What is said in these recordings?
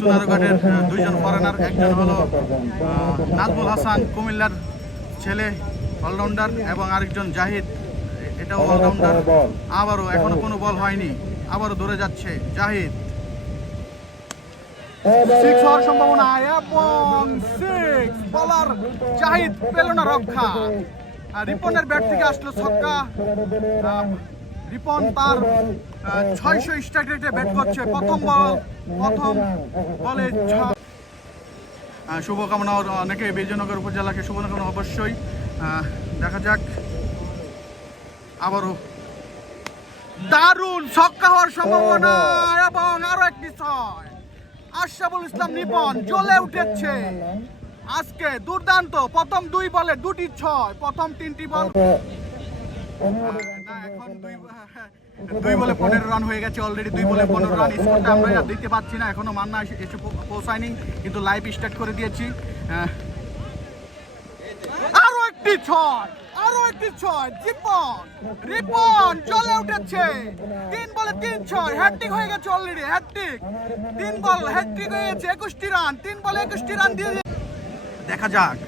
সোনারঘাটের দুইজন ফরেনার, একজন হলো নাজমুল হাসান কুমিল্লার ছেলে অলরাউন্ডার এবং আরেকজন জাহিদ, এটাও অলরাউন্ডার। আবারও এখনো কোনো বল হয়নি, আবারও ধরে যাচ্ছে জাহিদ, সিক্স হওয়ার সম্ভাবনা এবং সিক্স। বলার জাহিদ পেল না রক্ষা। রিপনের ব্যাট থেকে আসলো ছক্কা। রিপন তার 600 স্ট্রাইক রেটে ব্যাট করছে। প্রথম বলে শুভকামনা অনেকে বিজয়নগর উপজেলাকে শুভকামনা অবশ্যই। দেখা যাক, আবারও দারুণ ছক্কা হওয়ার সম্ভাবনা এবং আরো একটি ছয়। আশরাফুল ইসলাম নিপন জ্বলে উঠেছে আজকে, দুর্দান্ত। প্রথম 2 বলে 2টি 6, প্রথম 3টি বল না, এখন 2 বলে 15 রান হয়ে গেছে অলরেডি। 2 বলে 15 রান স্কোরটা আমরা দিতে পারছি না, এখনো মান্না এসে পৌঁছায়নি, কিন্তু লাইভ স্টার্ট করে দিয়েছি। আরো একটি 6, আরো একটি 6। রিপন জ্বলে উঠেছে। 3 বলে 3 6, হ্যাটট্রিক হয়ে গেছে অলরেডি। হ্যাটট্রিক, 3 বল হ্যাটট্রিক হয়ে গেছে। 21টি রান, 3 বলে 21টি রান দিয়ে। দেখা যাক,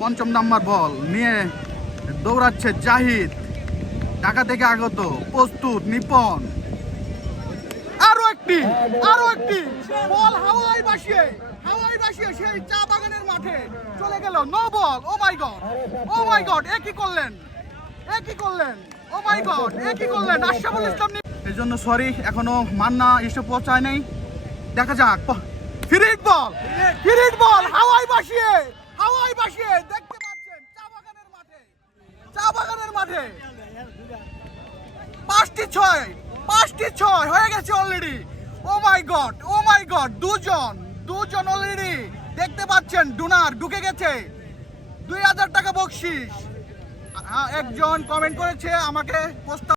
5ম নাম্বার বল নিয়ে দৌড়াচ্ছে জাহিদ, ঢাকা থেকে আগত, প্রস্তুত নিপন। আরো একটি বল হাওয়ায় ভাসিয়ে সেই চা বাগানের মাঠে চলে গেল। No ball. ও মাই গড, এ কি করলেন, ও মাই গড, এ কি করলেন আশরাফুল ইসলাম। এই জন্য সরি, এখনো মান্না এসে পৌঁছায় নাই। দেখা যাক, ফ্রি বল হাওয়ায় ভাসিয়ে দেখতে পাচ্ছেন চা বাগানের মাঠে 5টি 6 হয়ে গেছে অলরেডি। ও মাই গড, দুজন অলরেডি দেখতে পাচ্ছেন। ডুনার ঢুকে গেছে, 2000 টাকা বকশিস। একজন কমেন্ট করেছে আমাকে প্রস্তাব